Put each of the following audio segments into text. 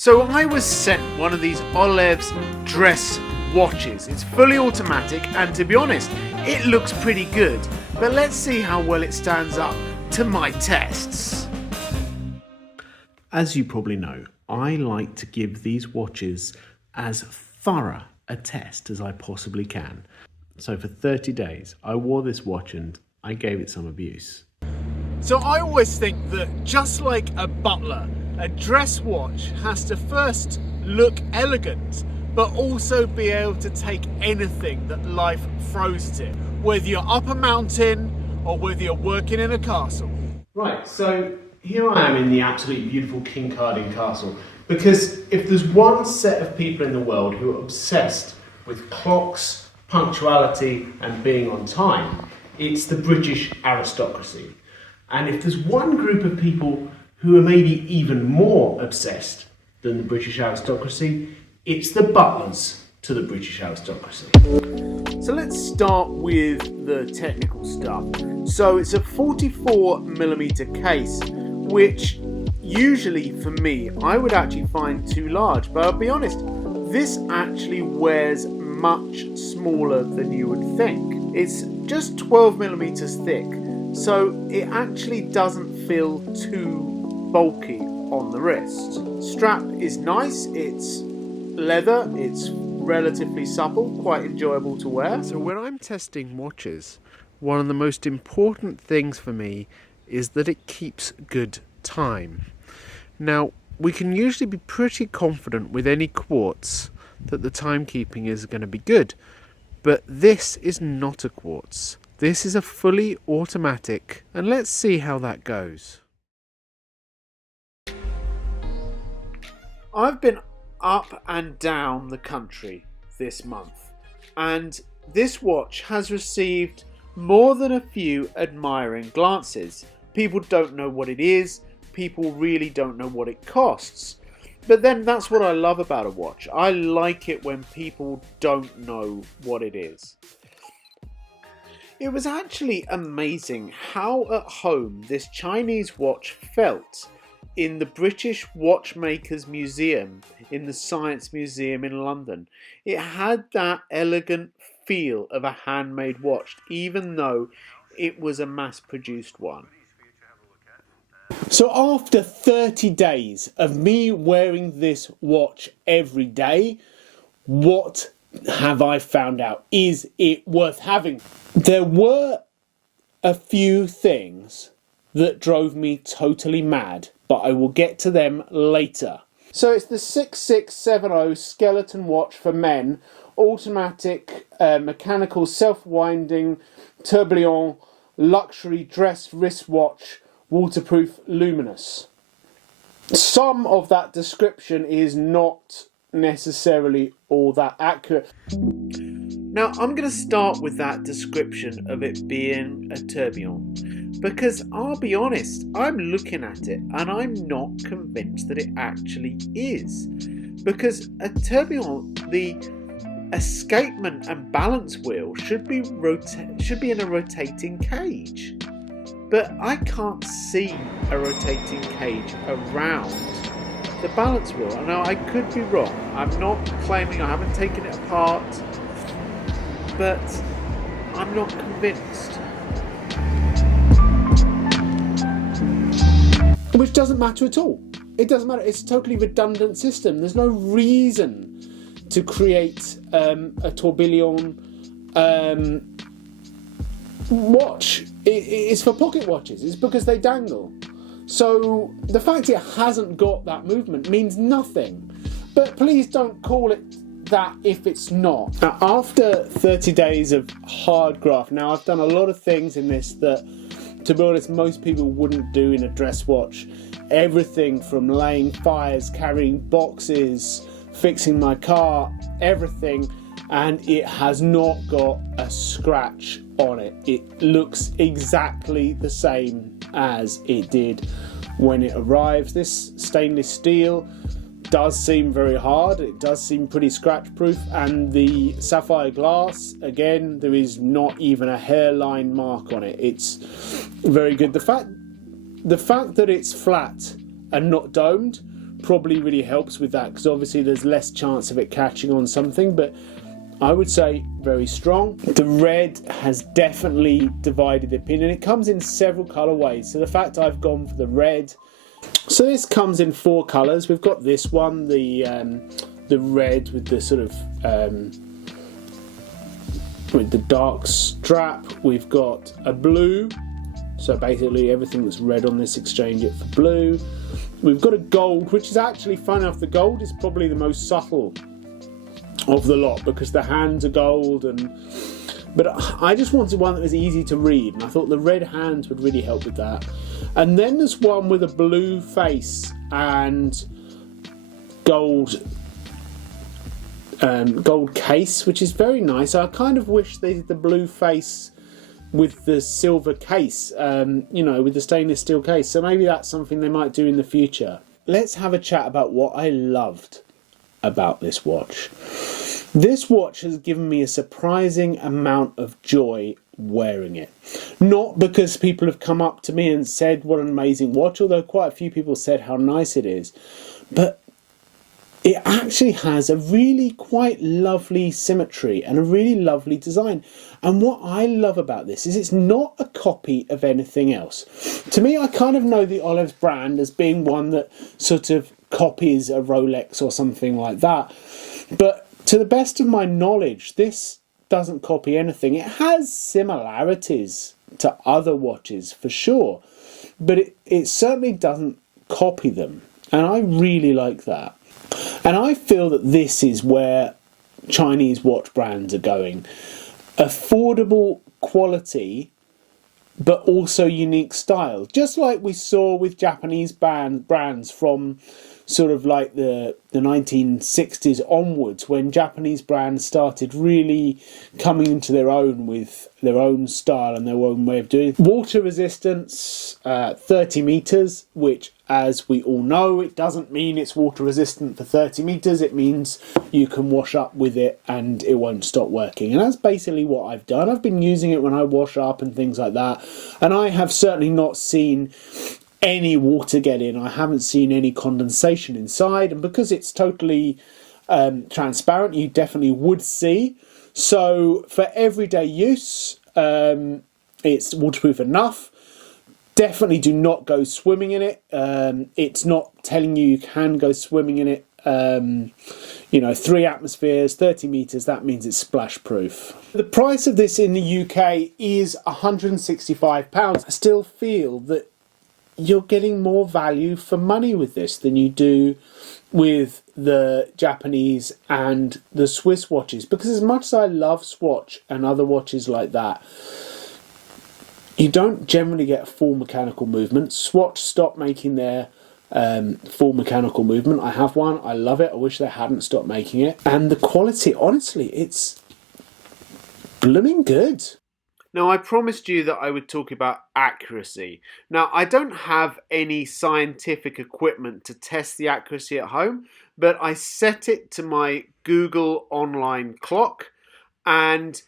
So I was sent one of these OLEVS dress watches. It's fully automatic and to be honest, it looks pretty good. But let's see how well it stands up to my tests. As you probably know, I like to give these watches as thorough a test as I possibly can. So for 30 days, I wore this watch and I gave it some abuse. So I always think that just like a butler, a dress watch has to first look elegant, but also be able to take anything that life throws at it, whether you're up a mountain or whether you're working in a castle. Right, so here I am in the absolutely beautiful Kincardine Castle, because if there's one set of people in the world who are obsessed with clocks, punctuality and being on time, it's the British aristocracy. And if there's one group of people who are maybe even more obsessed than the British aristocracy, it's the butlers to the British aristocracy. So let's start with the technical stuff. So it's a 44mm case, which usually for me, I would actually find too large, but I'll be honest, this actually wears much smaller than you would think. It's just 12mm thick, so it actually doesn't feel too bulky on the wrist. Strap is nice, it's leather, it's relatively supple, quite enjoyable to wear. So when I'm testing watches, one of the most important things for me is that it keeps good time. Now, we can usually be pretty confident with any quartz that the timekeeping is going to be good, but this is not a quartz. This is a fully automatic, and let's see how that goes. I've been up and down the country this month, and this watch has received more than a few admiring glances. People don't know what it is, people really don't know what it costs. But then that's what I love about a watch. I like it when people don't know what it is. It was actually amazing how at home this Chinese watch felt in the British Watchmakers Museum in the Science Museum in London. It had that elegant feel of a handmade watch, even though it was a mass-produced one. So after 30 days of me wearing this watch every day, what have I found out? Is it worth having? There were a few things that drove me totally mad, but I will get to them later. So it's the 6670 skeleton watch for men, automatic, mechanical, self-winding, tourbillon, luxury dress wristwatch, waterproof, luminous. Some of that description is not necessarily all that accurate. Now I'm going to start with that description of it being a tourbillon, because I'll be honest, I'm looking at it and I'm not convinced that it actually is, because a tourbillon, the escapement and balance wheel should be in a rotating cage. But I can't see a rotating cage around the balance wheel. Now, I could be wrong. I'm not claiming, I haven't taken it apart, but I'm not convinced. Which doesn't matter at all. It doesn't matter. It's a totally redundant system. There's no reason to create a tourbillon watch. It's for pocket watches. It's because they dangle. So the fact it hasn't got that movement means nothing. But please don't call it that if it's not. Now, after 30 days of hard graft, now I've done a lot of things in this that, to be honest, most people wouldn't do in a dress watch. Everything from laying fires, carrying boxes, fixing my car, everything. And it has not got a scratch on it. It looks exactly the same as it did when it arrived. This stainless steel does seem very hard. It does seem pretty scratch proof, and the sapphire glass, again, there is not even a hairline mark on it. It's very good. The fact that it's flat and not domed probably really helps with that, because obviously there's less chance of it catching on something, but I would say very strong. The red has definitely divided the opinion. It comes in several colorways, so the fact I've gone for the red. So this comes in 4 colors. We've got this one, the red with the sort of with the dark strap. We've got a blue, so basically everything that's red on this, exchange it for blue. We've got a gold, which is actually, fun enough, the gold is probably the most subtle of the lot, because the hands are gold, but I just wanted one that was easy to read, and I thought the red hands would really help with that. And then there's one with a blue face and gold case, which is very nice. I kind of wish they did the blue face with the silver case, you know, with the stainless steel case. So maybe that's something they might do in the future. Let's have a chat about what I loved about this watch. This watch has given me a surprising amount of joy wearing it. Not because people have come up to me and said what an amazing watch, although quite a few people said how nice it is, but it actually has a really quite lovely symmetry and a really lovely design. And what I love about this is it's not a copy of anything else. To me, I kind of know the OLEVS brand as being one that sort of copies a Rolex or something like that. But to the best of my knowledge, this doesn't copy anything. It has similarities to other watches for sure, but it certainly doesn't copy them. And I really like that. And I feel that this is where Chinese watch brands are going. Affordable quality, but also unique style. Just like we saw with Japanese brands from sort of like the 1960s onwards, when Japanese brands started really coming into their own with their own style and their own way of doing it. Water resistance, 30 meters, which, as we all know, it doesn't mean it's water resistant for 30 meters. It means you can wash up with it and it won't stop working. And that's basically what I've done. I've been using it when I wash up and things like that, and I have certainly not seen any water get in. I haven't seen any condensation inside, and because it's totally transparent, you definitely would see. So for everyday use, it's waterproof enough. Definitely do not go swimming in it. It's not telling you can go swimming in it. You know, 3 atmospheres, 30 meters, that means it's splash proof. The price of this in the UK is £165. I still feel that you're getting more value for money with this than you do with the Japanese and the Swiss watches, because as much as I love Swatch and other watches like that, you don't generally get full mechanical movement. Swatch stopped making their full mechanical movement. I have one, I love it, I wish they hadn't stopped making it. And the quality, honestly, it's blooming good. Now, I promised you that I would talk about accuracy. Now, I don't have any scientific equipment to test the accuracy at home, but I set it to my Google online clock, and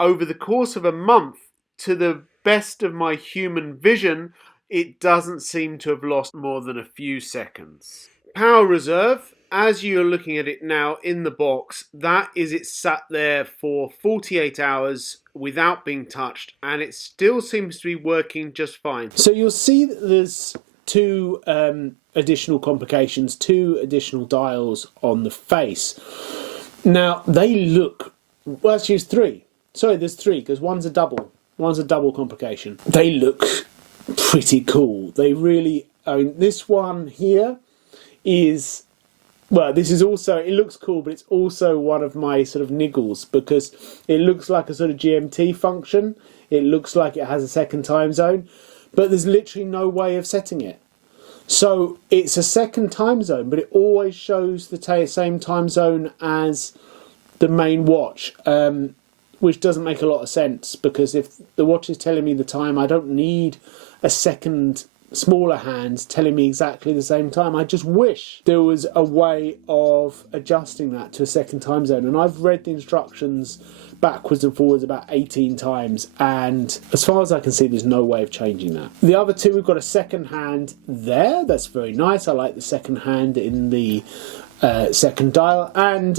over the course of a month, to the best of my human vision, it doesn't seem to have lost more than a few seconds. Power reserve, as you're looking at it now in the box, that is, it sat there for 48 hours without being touched, and it still seems to be working just fine. So you'll see that there's 2 additional complications, 2 additional dials on the face. Now, they look, well, actually it's 3. Sorry, there's 3, because one's a double complication. They look pretty cool. They really, I mean, this one here is, well, this is also, it looks cool, but it's also one of my sort of niggles, because it looks like a sort of GMT function. It looks like it has a second time zone, but there's literally no way of setting it. So it's a second time zone, but it always shows the same time zone as the main watch, which doesn't make a lot of sense, because if the watch is telling me the time, I don't need a second smaller hands telling me exactly the same time. I just wish there was a way of adjusting that to a second time zone. And I've read the instructions backwards and forwards about 18 times, and as far as I can see, there's no way of changing that. The other two, we've got a second hand there. That's very nice. I like the second hand in the second dial, and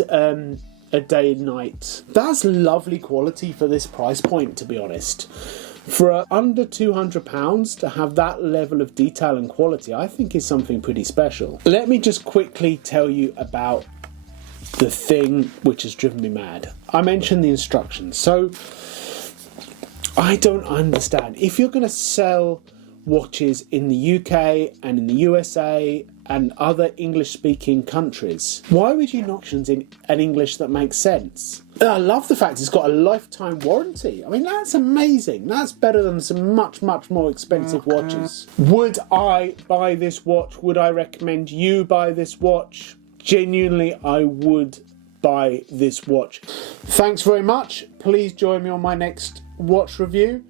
a day and night. That's lovely quality for this price point, to be honest. For under £200 to have that level of detail and quality, I think is something pretty special. Let me just quickly tell you about the thing which has driven me mad. I mentioned the instructions. So I don't understand. If you're going to sell watches in the UK and in the USA and other English-speaking countries, why would you not options in an English that makes sense? I love the fact it's got a lifetime warranty. I mean, that's amazing. That's better than some much more expensive watches. Would I buy this watch? Would I recommend you buy this watch? Genuinely, I would buy this watch. Thanks very much. Please join me on my next watch review.